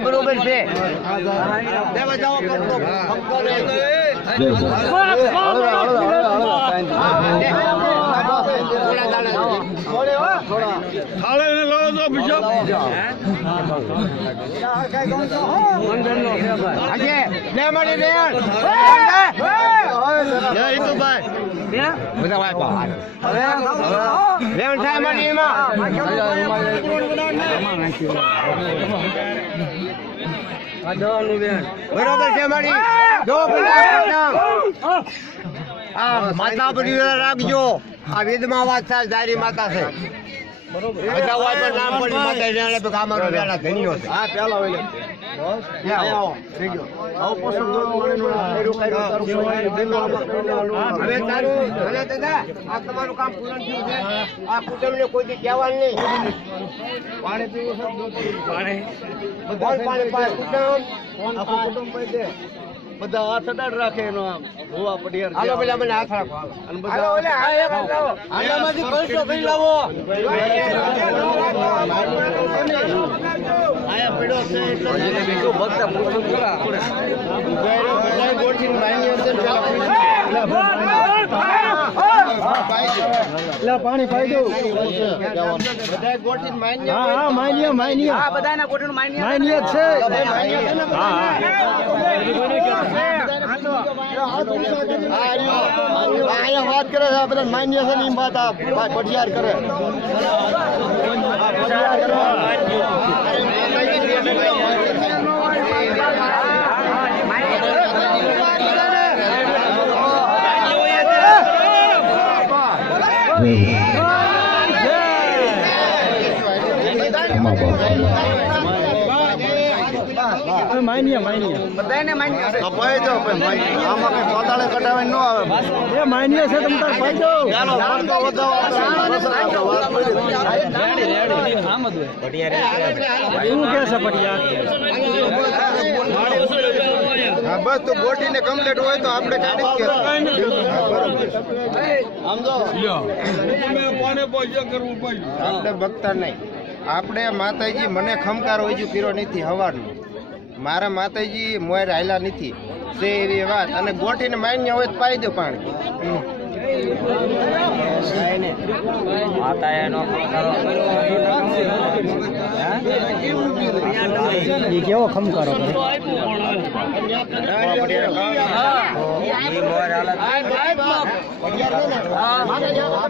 બરોબર છે બરોબર છે મારી માતા પરિવાર રાખજો આ વેદમાં વાત થાય દારી માતા છે બધા હોય પણ નામ પડી માતા જાણે તો કામનો પેલા ધન્યો છે હા પેલા હોય આવો થઈ ગયો આવો પોષણ હવે તારું ભલે દાદા આ તમારું કામ પૂર્ણ થયું છે આ કુટુંબને કોઈ દી કહેવાનું નહીં પાણી પીવું છે પાણી પાણી પાય કુટુંબ પી દે બધા હાથ અડાડ રાખે એનો આમ હોવા પડિયાર હાલો પેલા મને હાથ રાખો અને બધા હાલો ઓલે આ એક લાવો આનામાંથી કઈસો ભઈ લાવો આયા પડ્યો છે એટલે બીજું ભક્ત પૂછું ખરા ગોયરો બધા ગોઠીન ભાઈની અંદર લા પાણી પાઈ દો બધા ગોઠીન માન્ય હા માન્ય હા બધાના ગોઠીન માન્ય છે હા વાત કરે છે બધા માન્ય છે ની વાત પઢિયાર કરે માન્ય બધાને માન્ય કપાઈ દો ભાઈ આમાં કઈ પોતાળે કટાવે ન આવે એ માન્ય છે તમ તાર પાઈ દો ચાલો ફોટો વધાવો શું કે છે પટિયા હા બસ તો બોટીને કમ્પ્લીટ હોય તો આપણે કાઢી કે આમ જો લ્યો તમે કોને પૈસા કરવું પડે આપણે ભક્તા નહીં આપણે માતાજી મને ખમકાર હોય જો પીરો નથી હવારનો મારા માતાજી મોર હાયલા નથી છે એવી વાત અને ગોઠીને માન્ય હોય તો પાઈ દો પાણી કેવો ખમકારો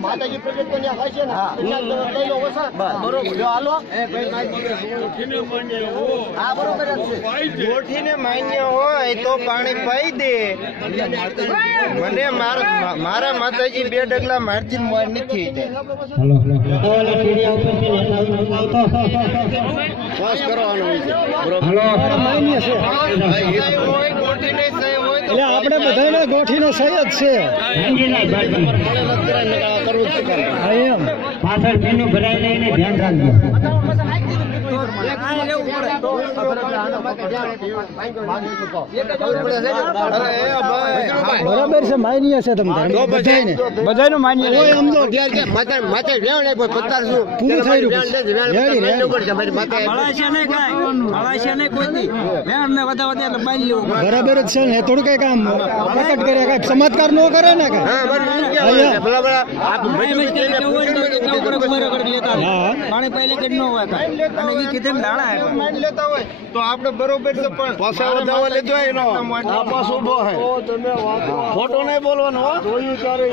માતાજી પ્રગટ ગોઠીને માન્ય હોય તો પાણી પાઈ દે મને મારા માતાજી બે ડગલા મારથી મોર નથી આપણે બધાને ગોઠીનો સહી જ છે એમ પાછળ પીનું ભરાઈ લઈને ધ્યાન રાખજો બરાબર છે માન્ય છે તમને બધાનું માન્ય પૂરું થઈ બરાબર જ છે ને થોડું કઈ કામ પ્રકટ કરે કઈ ચમત્કાર ન કરે ને પાણી પહેલે કે ન હોય તો આપણે બરોબર છે પણ ફોટો નહીં બોલવાનો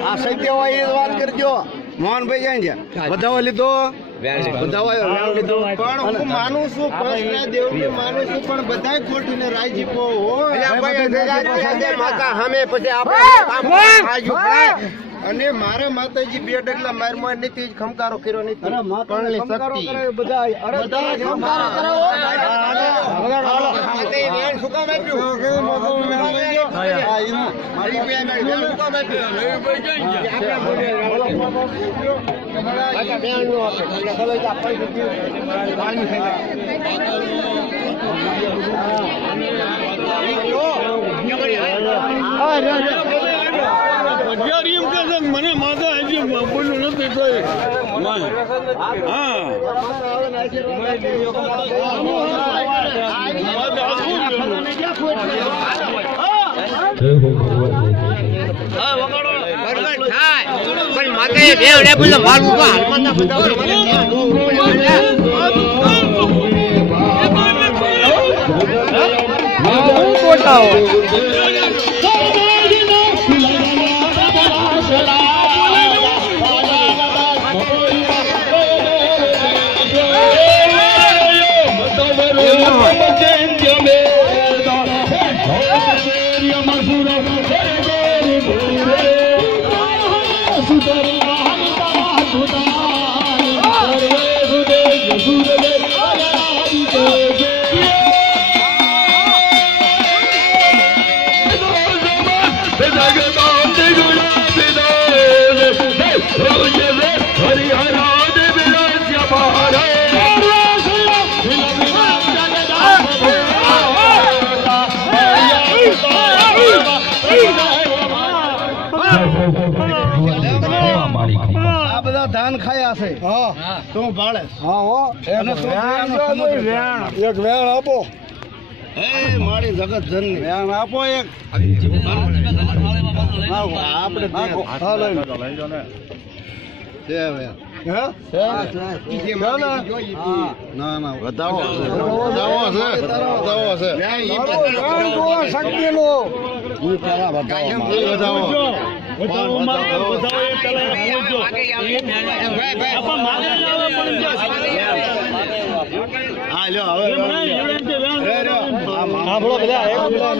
આ સત્ય હોય એ વાત કરજો મોહનભાઈ જાય વધાવો લીધો પણ હું માનું છું કૃષ્ણ દેવને માનું છું પણ બધા ખોટીને રાજીપો હોય અને મારા માતાજી બે ડગલા માર મોર નથી ખમકારો કર્યો નથી બધા મને માતા હજી બોલ્યું નથી તો ધાન ખાયા છે તું ભાડે એક વેણ આપો મારી જગત જન વેણ આપો એક આપણે વધાવો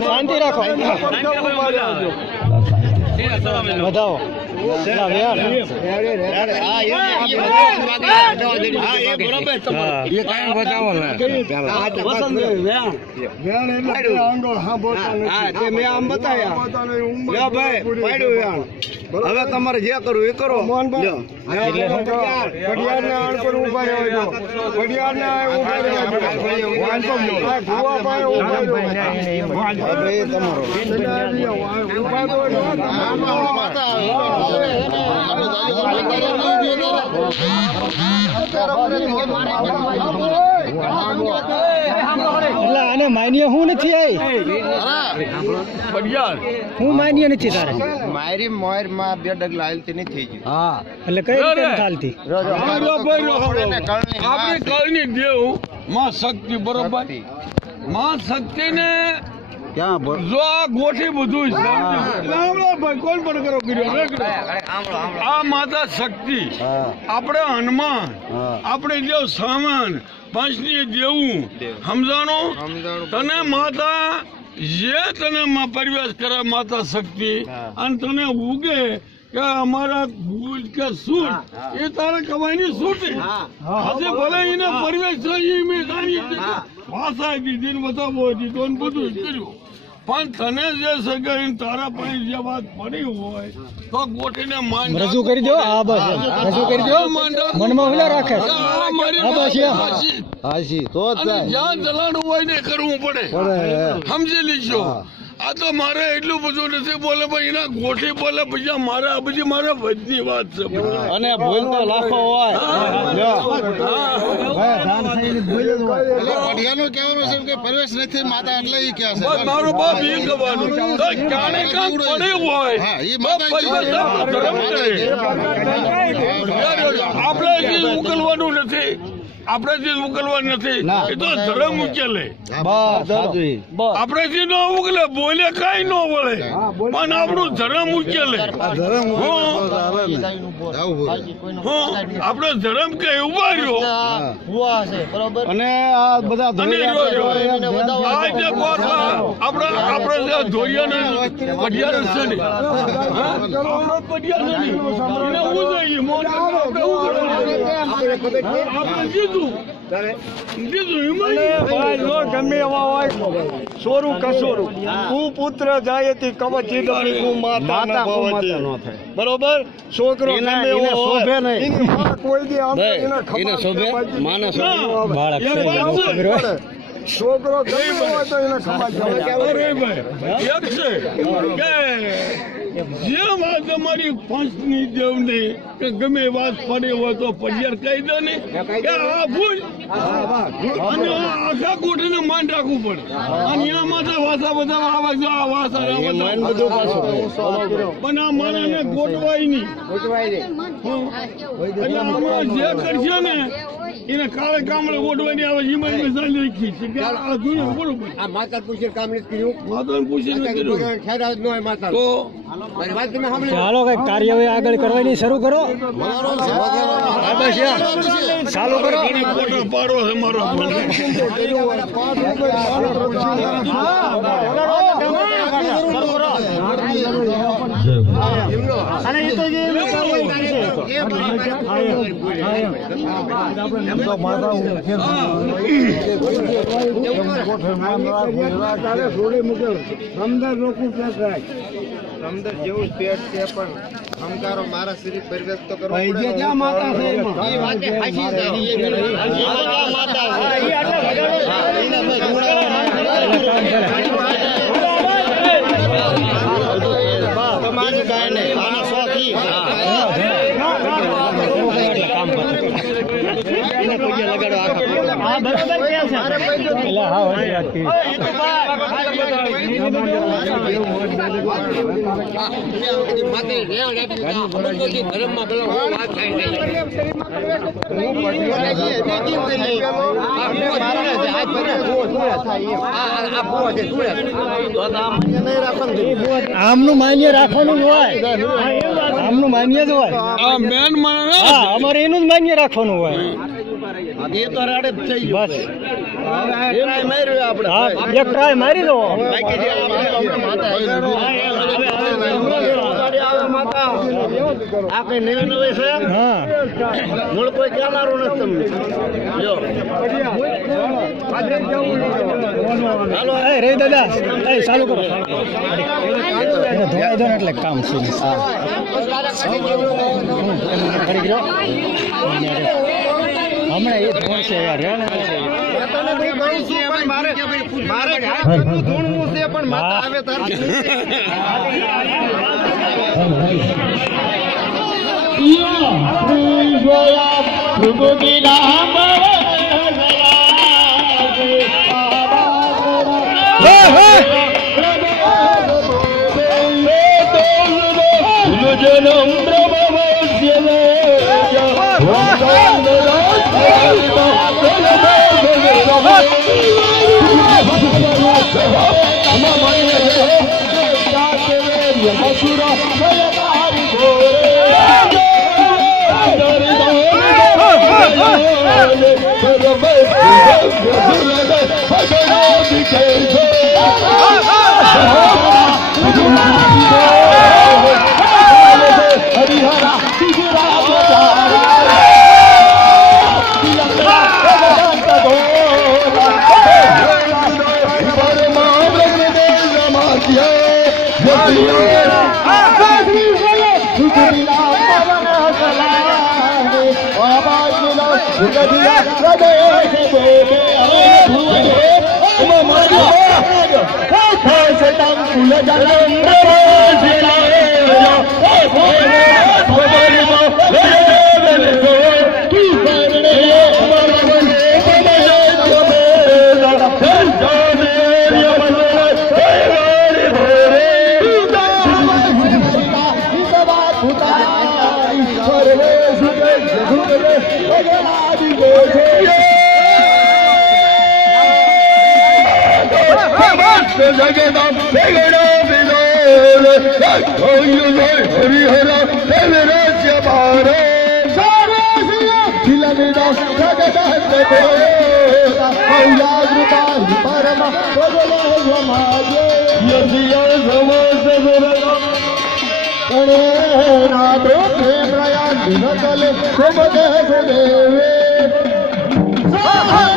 શાંતિ રાખો વધાવો હવે તમારે જે કરવું એ કરો આને માન્ય હું નથી હું માન્ય નથી તારે મારી મોર માં બે ડગલા હાલતી નથી થઈ હા એટલે કઈ રીતે ચાલતી આપણે કળની દેવ માં શક્તિ બરોબર માં શક્તિ ને જો આ ગોઠી બધું કોણ પણ કરો આ માતા શક્તિ આપણે હનુમાન આપણે જેવ સામાન પાંચની દેવું સમજાણો તને માતા જે તને પરિવેશ કરે માતા શક્તિ અને તને ઉગે કે અમારા કે સૂટ એ તારે કમાઈની સૂટ આજે ભલે એને પરિવેશ ભાષા દીધી બતાવો દીધો બધું કર્યું પણ તને જે સગાઈ તારા પાસે જે વાત પડી હોય તો ગોઠીને માન રજૂ કરી દો આ બસ રજૂ કરી દો મનમાં હુલા રાખે તો જ્યાં ચલાણું હોય ને કરવું પડે સમજી લીજો આ તો મારે એટલું બધું નથી બોલે ભાઈ એના ગોઠી બોલે પછી મારે આ બધી મારે વચની વાત છે અને ભૂલ તો લાખો હોય કહેવાનું છે કે પ્રવેશ નથી માતા એટલે એ કહે છે મારો બાપ એ કહેવાનું ક્યારે કામ પડે હોય આપણે જે ઉકેલવાનું નથી આપણે જે ઉકેલવાનું નથી એ તો ધર્મ ઉકેલે આપણે જે ન ઉકેલે બોલે કઈ ન બોલે પણ આપણું ધર્મ ઉકેલે આપડે ધર્મ કે ઉભા રહ્યો અને આ બધા આપડે ધોરિયા પઢિયાર છે ને આપણે જીતું ભાઈ જો ગમે એવા હોય સોરું કસોરું પુત્ર જાય તી કવચી માતા ન ભવતી બરોબર છોકરો ગમે એવો હોય એની માં કોઈ દી આવે એને શોભે માને છોકરો ગમે હોય તો એને ખબર જે વાત તમારી પંચની દેવને કે ગમે વાત પડે હોય તો પડિયાર કહી દો ને કે આ ભૂલ અને આખા ગોઠને માન રાખવું પડે અને એના માટે વાસા બધા આવા જો આ વાસા પણ આ માણસને ગોઠવાય નહીં એટલે આમાં જે કરશે ને એને કાળે કામળે ગોઠવાની આવે ઈમાન ચાલી રાખી છે કે આ દુનિયા બરોબર આ માતા પૂછે કામ નથી કર્યું માતા પૂછે ખ્યાલ જ ન હોય માતા તો ચાલો કઈ કાર્યવાહી આગળ કરવાની શરૂ કરો ચાલુ કરો ફોટો પાડો છે મારો અને એ તો જે સમદર જેવું પેટ છે પણ સમકારો મારા શરીર પરિવ્યક્ત કરો માતા છે તમારી ગાય ને આના શોખી લગાડો હા બરાબર ક્યાં છે એટલે હા આમનું માન્ય રાખવાનું જ હોય આમનું માન્ય જ હોય મેન માણસ અમારે એનું જ માન્ય રાખવાનું હોય એ તો રાડે થઈ ગયું બસ એક ટ્રાય મારી દો આ કઈ નવી નવી છે હા મૂળ કોઈ કહેનારું નથી તમને જો હાલો એ રે દાદા એ ચાલુ કરો એને ધોવાઈ દો ને એટલે કામ છે હમણાં એ ધોણ છે યાર મારે ધોણવું છે પણ માતા આવે Hey,